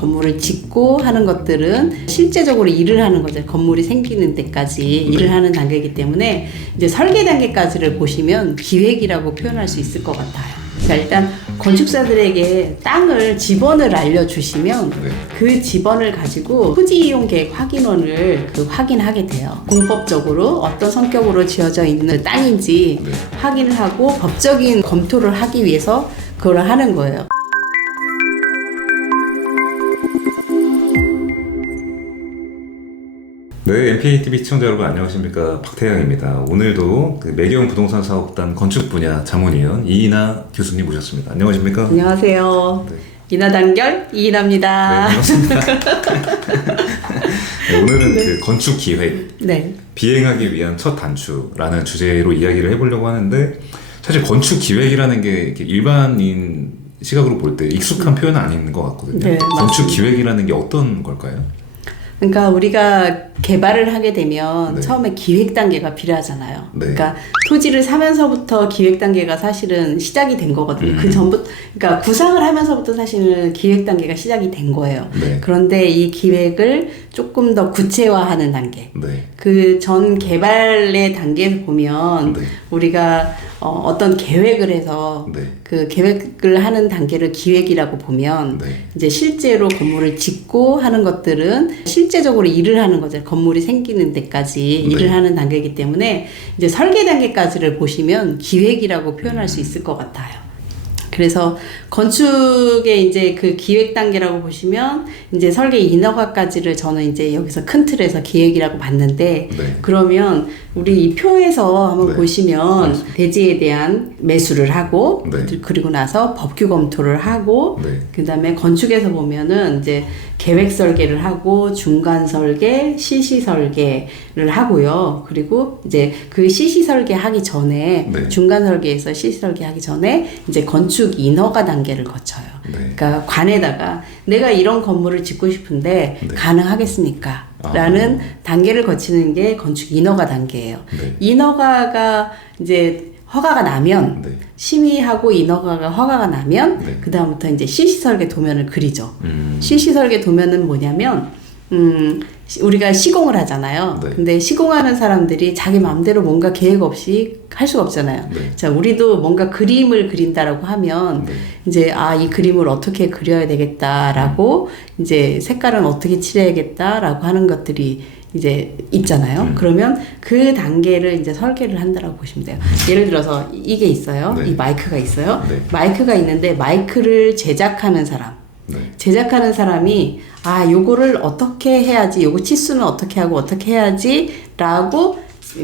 건물을 짓고 하는 것들은 실제적으로 일을 하는 거죠. 건물이 생기는 데까지 일을 하는 단계이기 때문에 이제 설계 단계까지를 보시면 기획이라고 표현할 수 있을 것 같아요. 자, 일단 건축사들에게 땅을 지번을 알려주시면 그 지번을 가지고 토지 이용 계획 확인원을 확인하게 돼요. 공법적으로 어떤 성격으로 지어져 있는 땅인지 확인을 하고 법적인 검토를 하기 위해서 그걸 하는 거예요. 네, MPTV 시청자 여러분 안녕하십니까, 박태양입니다. 오늘도 매경 부동산 사업단 건축 분야 자문위원 이인하 교수님 모셨습니다. 안녕하십니까? 안녕하세요. 네. 인하단결 이인하입니다. 네, 반갑습니다. 네, 오늘은 그 건축 기획, 비행하기 위한 첫 단추라는 주제로 이야기를 해보려고 하는데, 사실 건축 기획이라는 게 이렇게 일반인 시각으로 볼 때 익숙한 표현은 아닌 것 같거든요. 네, 건축 기획이라는 게 어떤 걸까요? 그러니까 우리가 개발을 하게 되면 처음에 기획 단계가 필요하잖아요. 그러니까 토지를 사면서부터 기획 단계가 사실은 시작이 된 거거든요. 그 전부터, 그러니까 구상을 하면서부터 사실은 기획 단계가 시작이 된 거예요. 그런데 이 기획을 조금 더 구체화하는 단계. 그 전 개발의 단계에서 보면 우리가 어떤 계획을 해서 그 계획을 하는 단계를 기획이라고 보면 이제 실제로 건물을 짓고 하는 것들은 실제적으로 일을 하는 거죠. 건물이 생기는 데까지 일을 하는 단계이기 때문에 이제 설계 단계까지를 보시면 기획이라고 표현할 수 있을 것 같아요. 그래서 건축의 이제 그 기획 단계라고 보시면 이제 설계 인허가까지를 저는 이제 여기서 큰 틀에서 기획이라고 봤는데 그러면 우리 이 표에서 한번 보시면 대지에 대한 매수를 하고 그리고 나서 법규 검토를 하고 그 다음에 건축에서 보면은 이제 계획 설계를 하고 중간 설계, 시시 설계를 하고요. 그리고 이제 그 시시 설계 하기 전에 중간 설계에서 시시 설계 하기 전에 이제 건축 인허가 단계를 거쳐요. 그러니까 관에다가 내가 이런 건물을 짓고 싶은데 가능하겠습니까? 라는 단계를 거치는 게 건축 인허가 단계예요. 인허가가 이제 허가가 나면 심의하고 인허가가 허가가 나면 그 다음부터 이제 시시 설계 도면을 그리죠. 시시 설계 도면은 뭐냐면 우리가 시공을 하잖아요. 근데 시공하는 사람들이 자기 마음대로 뭔가 계획 없이 할 수가 없잖아요. 자, 우리도 뭔가 그림을 그린다라고 하면 이제 이 그림을 어떻게 그려야 되겠다라고 이제 색깔은 어떻게 칠해야겠다라고 하는 것들이 이제 있잖아요. 그러면 그 단계를 이제 설계를 한다라고 보시면 돼요. 예를 들어서 이게 있어요. 이 마이크가 있어요. 마이크가 있는데 마이크를 제작하는 사람이 요거를 어떻게 해야지, 요거 치수는 어떻게 하고 어떻게 해야지 라고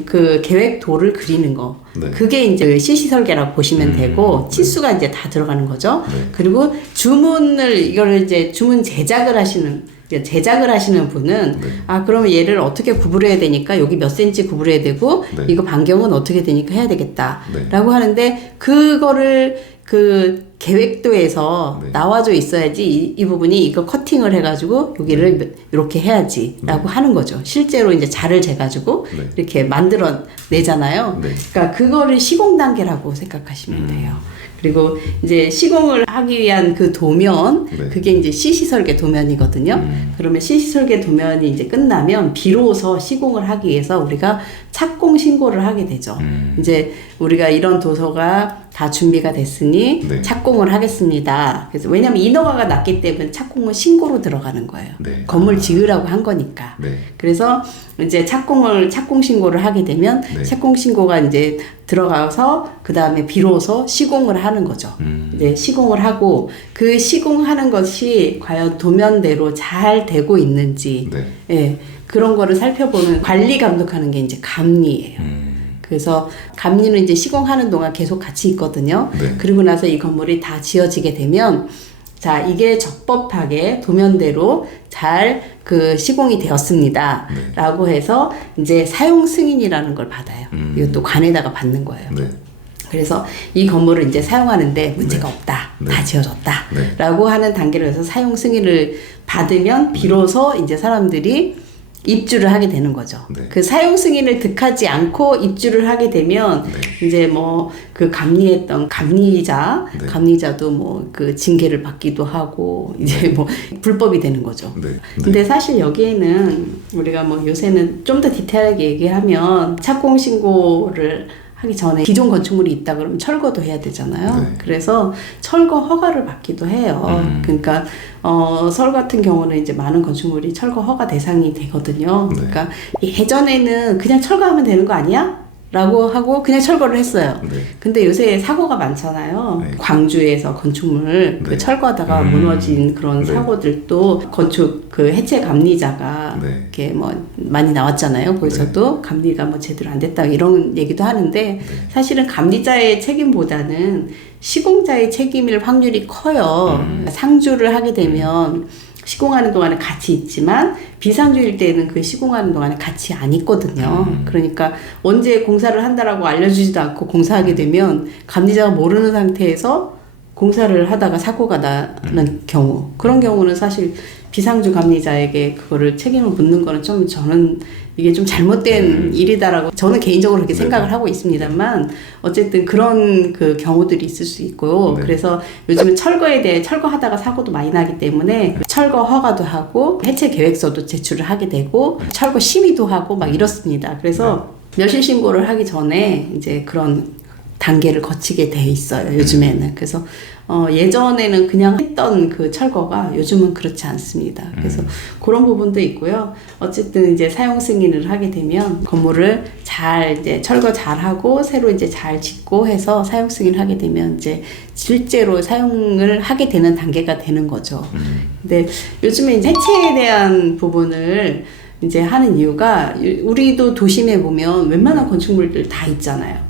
그 계획도를 그리는 거. 그게 이제 시시 설계라고 보시면 되고, 치수가 이제 다 들어가는 거죠. 그리고 이거를 이제 주문 제작을 하시는 분은 그러면 얘를 어떻게 구부려야 되니까 여기 몇 센치 구부려야 되고 이거 반경은 어떻게 되니까 해야 되겠다 라고 하는데, 그거를 그 계획도에서 나와져 있어야지 이 부분이 이거 커팅을 해가지고 여기를 이렇게 해야지 라고 하는 거죠. 실제로 이제 자를 재가지고 이렇게 만들어 내잖아요. 그러니까 그거를 시공 단계라고 생각하시면 돼요. 그리고 이제 시공을 하기 위한 그 도면, 그게 이제 시시 설계 도면이거든요. 그러면 시시 설계 도면이 이제 끝나면 비로소 시공을 하기 위해서 우리가 착공 신고를 하게 되죠. 이제 우리가 이런 도서가 다 준비가 됐으니 착공을 하겠습니다. 그래서 왜냐면 인허가가 났기 때문에 착공은 신고로 들어가는 거예요. 건물 지으라고 한 거니까. 그래서 이제 착공 신고를 하게 되면 착공 신고가 이제 들어가서 그 다음에 비로소 시공을 하는 거죠. 이제 시공을 하고 그 시공하는 것이 과연 도면대로 잘 되고 있는지 그런 거를 살펴보는, 관리 감독하는 게 이제 감리예요. 그래서 감리는 이제 시공하는 동안 계속 같이 있거든요. 그리고 나서 이 건물이 다 지어지게 되면, 자, 이게 적법하게 도면대로 잘 그 시공이 되었습니다. 라고 해서 이제 사용 승인이라는 걸 받아요. 이것도 관에다가 받는 거예요. 그래서 이 건물을 이제 사용하는데 문제가 없다. 다 지어졌다. 라고 하는 단계로 해서 사용 승인을 받으면 비로소 이제 사람들이 입주를 하게 되는 거죠. 네. 그 사용 승인을 득하지 않고 입주를 하게 되면 네. 이제 뭐 그 감리했던 감리자, 네. 감리자도 뭐 그 징계를 받기도 하고 이제 뭐 불법이 되는 거죠. 네. 네. 근데 사실 여기에는 우리가 뭐 요새는 좀 더 디테일하게 얘기하면 착공 신고를 하기 전에 기존 건축물이 있다 그러면 철거도 해야 되잖아요. 네. 그래서 철거 허가를 받기도 해요. 그러니까 서울 같은 경우는 이제 많은 건축물이 철거 허가 대상이 되거든요. 네. 그러니까 예전에는 그냥 철거하면 되는 거 아니야? 라고 하고 그냥 철거를 했어요. 네. 근데 요새 사고가 많잖아요. 네. 광주에서 건축물 그 네. 철거하다가 무너진 그런 네. 사고들도 건축 그 해체 감리자가 네. 이렇게 뭐 많이 나왔잖아요. 거기서도 감리가 뭐 제대로 안 됐다 이런 얘기도 하는데 사실은 감리자의 책임보다는 시공자의 책임일 확률이 커요. 상주를 하게 되면 시공하는 동안에 같이 있지만 비상주일 때는 그 시공하는 동안에 같이 안 있거든요. 그러니까 언제 공사를 한다라고 알려주지도 않고 공사하게 되면 감리자가 모르는 상태에서 공사를 하다가 사고가 나는 경우, 그런 경우는 사실 비상주 감리자에게 그거를 책임을 묻는 거는 좀 저는 이게 좀 잘못된 일이다라고 저는 개인적으로 그렇게 생각을 하고 있습니다만 어쨌든 그런 그 경우들이 있을 수 있고 네. 그래서 요즘은 철거에 대해 철거하다가 사고도 많이 나기 때문에 철거 허가도 하고 해체 계획서도 제출을 하게 되고 철거 심의도 하고 막 이렇습니다. 그래서 멸실 신고를 하기 전에 이제 그런 단계를 거치게 돼 있어요. 요즘에는. 그래서 예전에는 그냥 했던 그 철거가 요즘은 그렇지 않습니다. 그래서 그런 부분도 있고요. 어쨌든 이제 사용 승인을 하게 되면 건물을 잘 이제 철거 잘 하고 새로 이제 잘 짓고 해서 사용 승인을 하게 되면 이제 실제로 사용을 하게 되는 단계가 되는 거죠. 근데 요즘에 이제 해체에 대한 부분을 이제 하는 이유가 우리도 도심에 보면 웬만한 건축물들 다 있잖아요.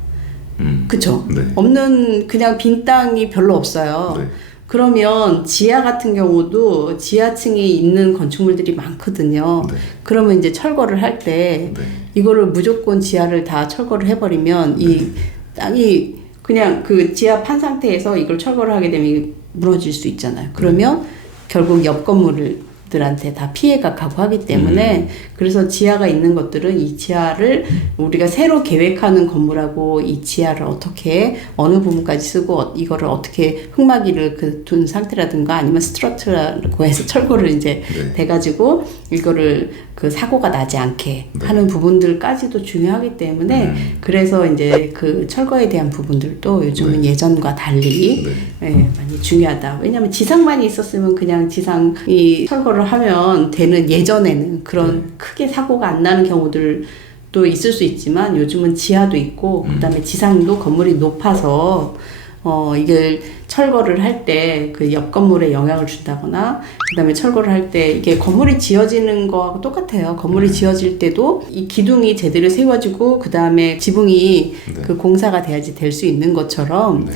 그쵸? 네. 없는 그냥 빈 땅이 별로 없어요. 네. 그러면 지하 같은 경우도 지하층이 있는 건축물들이 많거든요. 네. 그러면 이제 철거를 할 때 네. 이거를 무조건 지하를 다 철거를 해버리면 이 땅이 그냥 그 지하 판 상태에서 이걸 철거를 하게 되면 무너질 수 있잖아요. 그러면 결국 옆 건물들한테 다 피해가 가고 하기 때문에 그래서 지하가 있는 것들은 이 지하를 우리가 새로 계획하는 건물하고 이 지하를 어떻게 어느 부분까지 쓰고 이거를 어떻게 흙막이를 둔 상태라든가 아니면 스트러트라고 해서 철거를 이제 돼가지고 이거를 그 사고가 나지 않게 하는 부분들까지도 중요하기 때문에 그래서 이제 그 철거에 대한 부분들도 요즘은 예전과 달리 많이 중요하다. 왜냐하면 지상만이 있었으면 그냥 지상이 철거를 하면 되는 예전에는 그런 크게 사고가 안 나는 경우들도 있을 수 있지만 요즘은 지하도 있고 그다음에 지상도 건물이 높아서 이걸 철거를 할 때 그 옆 건물에 영향을 준다거나 그다음에 철거를 할 때 이게 건물이 지어지는 거하고 똑같아요. 건물이 지어질 때도 이 기둥이 제대로 세워지고 그다음에 지붕이 그 공사가 돼야지 될 수 있는 것처럼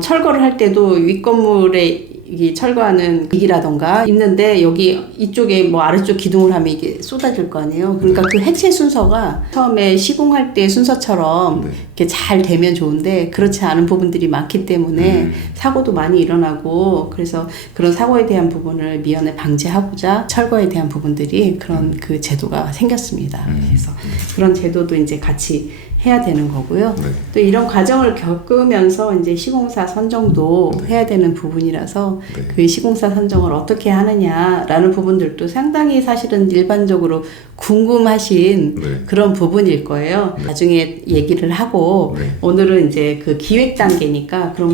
철거를 할 때도 윗 건물에 이 철거하는 기기라던가 있는데 여기 이쪽에 뭐 아래쪽 기둥을 하면 이게 쏟아질 거 아니에요. 그러니까 그 해체 순서가 처음에 시공할 때 순서처럼 이렇게 잘 되면 좋은데 그렇지 않은 부분들이 많기 때문에 사고도 많이 일어나고 그래서 그런 사고에 대한 부분을 미연에 방지하고자 철거에 대한 부분들이 그런 그 제도가 생겼습니다. 그래서 그런 제도도 이제 같이 해야 되는 거고요. 또 이런 과정을 겪으면서 이제 시공사 선정도 해야 되는 부분이라서 그 시공사 선정을 어떻게 하느냐라는 부분들도 상당히 사실은 일반적으로 궁금하신 그런 부분일 거예요. 나중에 얘기를 하고 오늘은 이제 그 기획 단계니까 그럼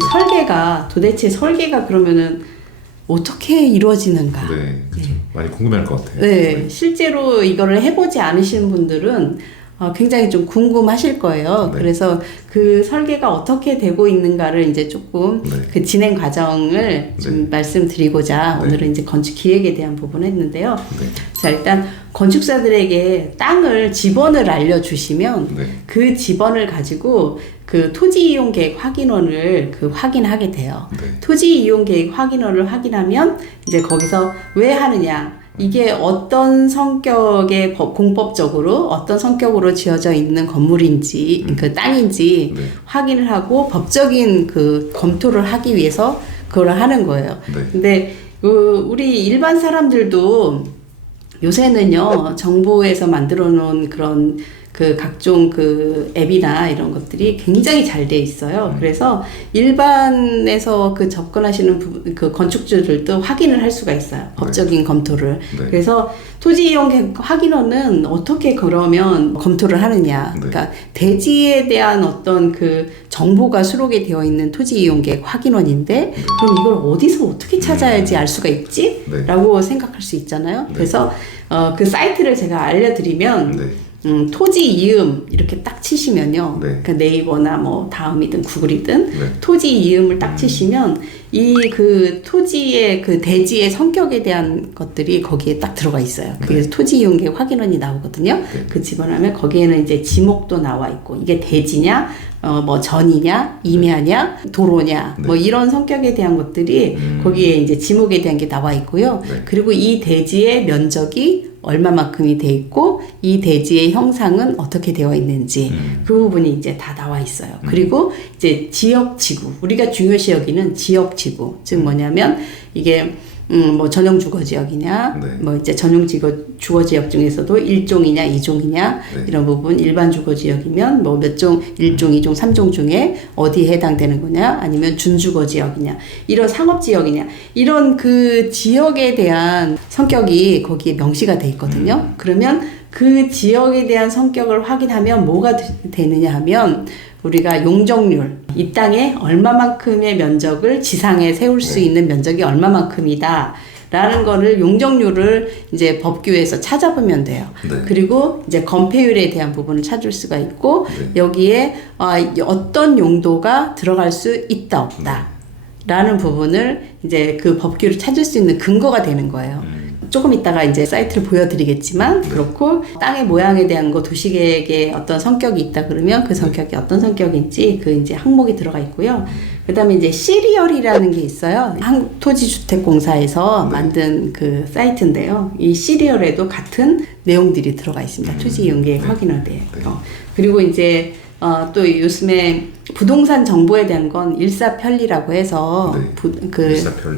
도대체 설계가 그러면은 어떻게 이루어지는가? 네, 그렇죠. 많이 궁금해할 것 같아요. 네, 실제로 이거를 해보지 않으신 분들은 굉장히 좀 궁금하실 거예요. 그래서 그 설계가 어떻게 되고 있는가를 이제 조금 그 진행 과정을 좀 말씀드리고자 오늘은 이제 건축 기획에 대한 부분을 했는데요. 자, 일단 건축사들에게 땅을 지번을 알려주시면 그 지번을 가지고 그 토지 이용 계획 확인원을 확인하게 돼요. 토지 이용 계획 확인원을 확인하면 이제 거기서 왜 하느냐? 이게 어떤 성격의 공법적으로 어떤 성격으로 지어져 있는 건물인지 그 땅인지 확인을 하고 법적인 그 검토를 하기 위해서 그걸 하는 거예요. 근데 우리 일반 사람들도 요새는요, 정부에서 만들어 놓은 그런 그 각종 그 앱이나 이런 것들이 굉장히 잘 돼 있어요. 그래서 일반에서 그 접근하시는 그 건축주들도 확인을 할 수가 있어요. 법적인 검토를. 그래서 토지 이용 확인원은 어떻게 그러면 검토를 하느냐. 그러니까 대지에 대한 어떤 그 정보가 수록이 되어 있는 토지 이용 계획 확인원인데 그럼 이걸 어디서 어떻게 찾아야지 알 수가 있지? 라고 생각할 수 있잖아요. 그래서 그 사이트를 제가 알려드리면 토지 이음 이렇게 딱 치시면요. 그 네이버나 뭐 다음이든 구글이든 토지 이음을 딱 치시면 이 그 토지의 그 대지의 성격에 대한 것들이 거기에 딱 들어가 있어요. 그래서 토지 이용 계획 확인원이 나오거든요. 그 집어넣으면 거기에는 이제 지목도 나와 있고 이게 대지냐 뭐 전이냐, 임야냐, 도로냐, 뭐 이런 성격에 대한 것들이 거기에 이제 지목에 대한 게 나와 있고요. 그리고 이 대지의 면적이 얼마만큼이 돼 있고 이 대지의 형상은 어떻게 되어 있는지 그 부분이 이제 다 나와 있어요. 그리고 이제 지역 지구, 우리가 중요시 여기는 지역 지구, 즉 뭐냐면 이게 뭐 전용 주거 지역이냐, 뭐 이제 전용 주거 지역 중에서도 1종이냐, 2종이냐, 이런 부분, 일반 주거 지역이면 뭐 몇 종, 1종, 2종, 3종 중에 어디에 해당되는 거냐, 아니면 준주거 지역이냐, 이런 상업 지역이냐, 이런 그 지역에 대한 성격이 거기에 명시가 돼 있거든요. 그러면 그 지역에 대한 성격을 확인하면 뭐가 되느냐 하면 우리가 용적률, 이 땅에 얼마만큼의 면적을 지상에 세울 수 있는 면적이 얼마만큼이다 라는 거를 용적률을 이제 법규에서 찾아보면 돼요. 그리고 이제 건폐율에 대한 부분을 찾을 수가 있고 여기에 어떤 용도가 들어갈 수 있다 없다 라는 부분을 이제 그 법규를 찾을 수 있는 근거가 되는 거예요. 조금 이따가 이제 사이트를 보여드리겠지만 그렇고 땅의 모양에 대한 거 도시계획에 어떤 성격이 있다 그러면 그 성격이 어떤 성격인지 그 이제 항목이 들어가 있고요. 그 다음에 이제 시리얼이라는 게 있어요. 한국토지주택공사에서 만든 그 사이트인데요. 이 시리얼에도 같은 내용들이 들어가 있습니다. 토지 이용계획 확인에 대해. 그리고 이제 또 요즘에 부동산 정보에 대한 건 일사편리라고 해서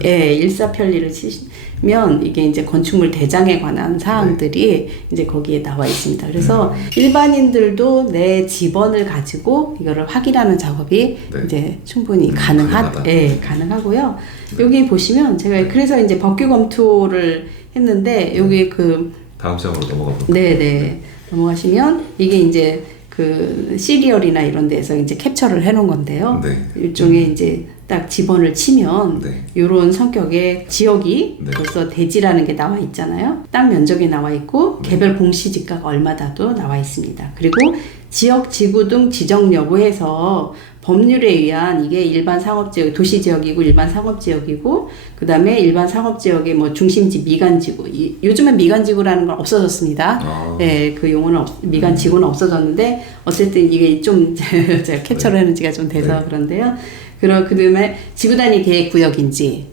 일사편리를 치시면 이게 이제 건축물 대장에 관한 사항들이 이제 거기에 나와 있습니다. 그래서 일반인들도 내 집원을 가지고 이거를 확인하는 작업이 이제 충분히 가능하고요. 여기 보시면 제가 그래서 이제 법규 검토를 했는데 여기 그 다음 장으로 넘어가 볼까요? 넘어가시면 이게 이제 그 시리얼이나 이런 데서 이제 캡처를 해놓은 건데요. 일종의 이제 딱 집원을 치면 이런 성격의 지역이 벌써 대지라는 게 나와 있잖아요. 땅 면적이 나와 있고 개별 공시지가가 얼마다도 나와 있습니다. 그리고 지역 지구 등 지정 여부에서 법률에 의한 이게 일반 상업지역, 도시지역이고 일반 상업지역이고 그 다음에 일반 상업지역의 뭐 중심지 미간지구 요즘은 미간지구라는 건 없어졌습니다. 그 용어는 미간지구는 없어졌는데 어쨌든 이게 좀 제가 캡처를 하는 지가 좀 돼서 그런데요. 그 다음에 지구단위 계획구역인지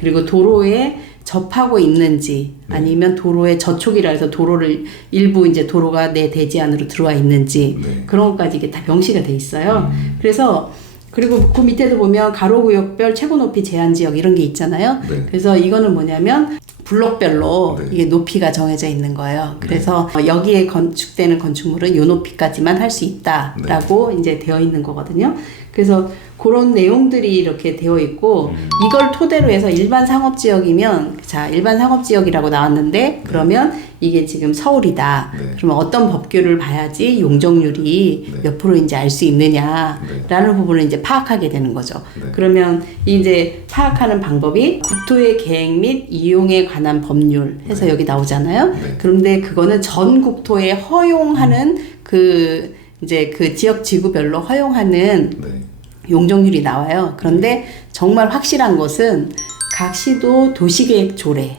그리고 도로에 접하고 있는지 아니면 도로의 저촉이라 해서 도로를 일부 이제 도로가 내 대지 안으로 들어와 있는지 그런 것까지 이게 다 명시가 돼 있어요. 그래서 그리고 그 밑에도 보면 가로구역별 최고 높이 제한 지역 이런 게 있잖아요. 그래서 이거는 뭐냐면 블록별로 이게 높이가 정해져 있는 거예요. 그래서 여기에 건축되는 건축물은 요 높이까지만 할 수 있다라고 이제 되어 있는 거거든요. 그래서 그런 내용들이 이렇게 되어 있고 이걸 토대로 해서 일반 상업지역이면 자 일반 상업지역이라고 나왔는데 그러면 이게 지금 서울이다. 그러면 어떤 법규를 봐야지 용적률이 몇 프로인지 알 수 있느냐라는 부분을 이제 파악하게 되는 거죠. 그러면 이제 파악하는 방법이 국토의 계획 및 이용에 관한 법률 해서 여기 나오잖아요. 그런데 그거는 전 국토에 허용하는 그 이제 그 지역 지구별로 허용하는 용적률이 나와요. 그런데 정말 확실한 것은 각 시도 도시계획 조례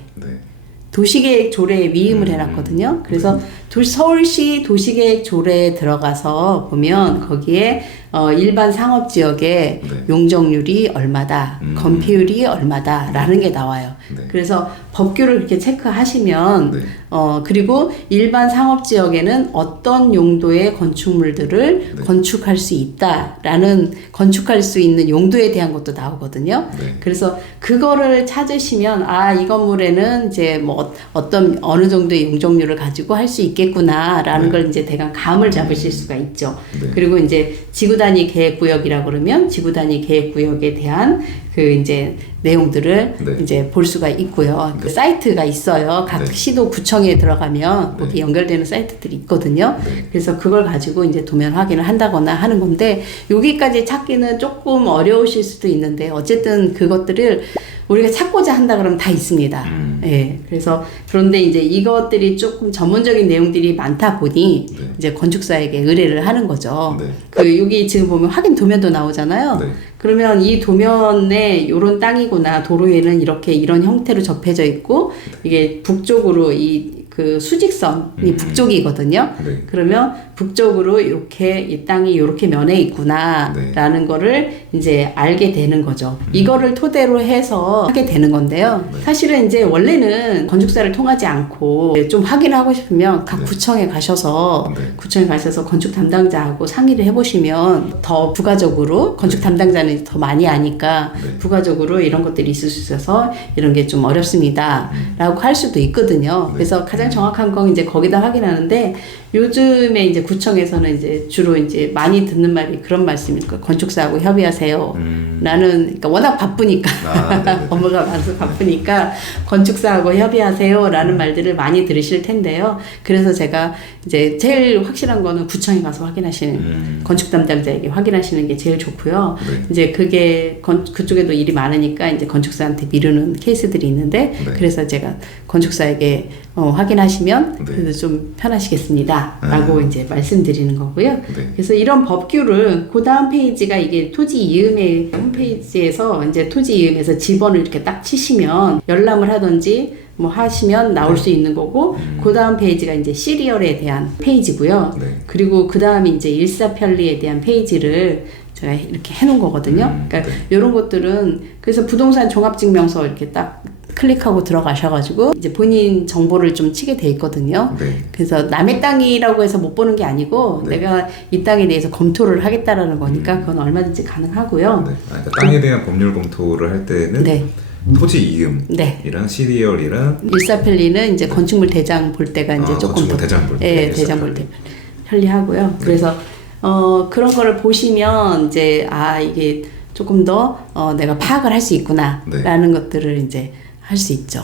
도시계획 조례에 위임을 해놨거든요. 그래서 서울시 도시계획 조례에 들어가서 보면 거기에 일반 상업지역의 네. 용적률이 얼마다, 건폐율이 얼마다라는 게 나와요. 네. 그래서 법규를 그렇게 체크하시면 네. 그리고 일반 상업지역에는 어떤 용도의 건축물들을 네. 건축할 수 있다라는 건축할 수 있는 용도에 대한 것도 나오거든요. 네. 그래서 그거를 찾으시면 이 건물에는 이제 뭐 어떤 어느 정도의 용적률을 가지고 할 수 있겠구나라는 네. 걸 이제 대강 감을 잡으실 수가 있죠. 네. 그리고 이제 지구 단위 계획구역이라 그러면 지구 단위 계획구역에 대한 그 이제 내용들을 네. 이제 볼 수가 있고요. 그 사이트가 있어요. 각 네. 시도 구청에 들어가면 거기 네. 연결되는 사이트들이 있거든요. 네. 그래서 그걸 가지고 이제 도면 확인을 한다거나 하는 건데 여기까지 찾기는 조금 어려우실 수도 있는데 어쨌든 그것들을 우리가 찾고자 한다 그러면 다 있습니다. 예. 그래서 그런데 이제 이것들이 조금 전문적인 내용들이 많다 보니 네. 이제 건축사에게 의뢰를 하는 거죠. 네. 그 여기 지금 보면 확인 도면도 나오잖아요. 네. 그러면 이 도면에 요런 땅이구나. 도로에는 이렇게 이런 형태로 접해져 있고 이게 북쪽으로 그 수직선이 북쪽이거든요. 네. 그러면 북쪽으로 이렇게 이 땅이 이렇게 면해 있구나라는 네. 거를 이제 알게 되는 거죠. 이거를 토대로 해서 하게 되는 건데요. 네. 사실은 이제 원래는 건축사를 통하지 않고 좀 확인하고 싶으면 각 네. 구청에 가셔서 네. 구청에 가셔서 건축 담당자하고 상의를 해보시면 더 부가적으로 건축 담당자는 더 많이 아니까 네. 부가적으로 이런 것들이 있을 수 있어서 이런 게 좀 어렵습니다라고 할 수도 있거든요. 네. 그래서 가장 정확한 건 이제 거기다 확인하는데 요즘에 이제 구청에서는 이제 주로 이제 많이 듣는 말이 그런 말씀일 거예요. 건축사하고 협의하세요. 나는 그러니까 워낙 바쁘니까 업무가 많아서 바쁘니까 건축사하고 협의하세요라는 말들을 많이 들으실 텐데요. 그래서 제가 이제 제일 확실한 거는 구청에 가서 확인하시는 건축 담당자에게 확인하시는 게 제일 좋고요. 네. 이제 그게 그쪽에도 일이 많으니까 이제 건축사한테 미루는 케이스들이 있는데 네. 그래서 제가 건축사에게 확인하시면 네. 그래도 좀 편하시겠습니다라고 이제 말씀드리는 거고요. 네. 그래서 이런 법규를 그 다음 페이지가 이게 토지 이음의 홈페이지에서 이제 토지 이음에서 지번을 이렇게 딱 치시면 열람을 하든지 뭐 하시면 나올 수 있는 거고 그 다음 페이지가 이제 시리얼에 대한 페이지고요. 네. 그리고 그 다음이 이제 일사편리에 대한 페이지를 제가 이렇게 해놓은 거거든요. 그러니까 네. 이런 것들은 그래서 부동산 종합증명서 이렇게 딱 클릭하고 들어가셔가지고 이제 본인 정보를 좀 치게 돼 있거든요. 네. 그래서 남의 땅이라고 해서 못 보는 게 아니고 네. 내가 이 땅에 대해서 검토를 하겠다라는 거니까 그건 얼마든지 가능하고요. 네. 그러니까 땅에 대한 법률 검토를 할 때는 네. 토지 이음이랑 네. 시리얼이랑 일사편리는 이제 건축물 대장 볼 때가 이제 조금 건축물 더 대장 볼 때. 네, 대장 볼 때 편리하고요. 그래서 그런 거를 보시면 이제 이게 조금 더 내가 파악을 할 수 있구나라는 것들을 이제 할 수 있죠.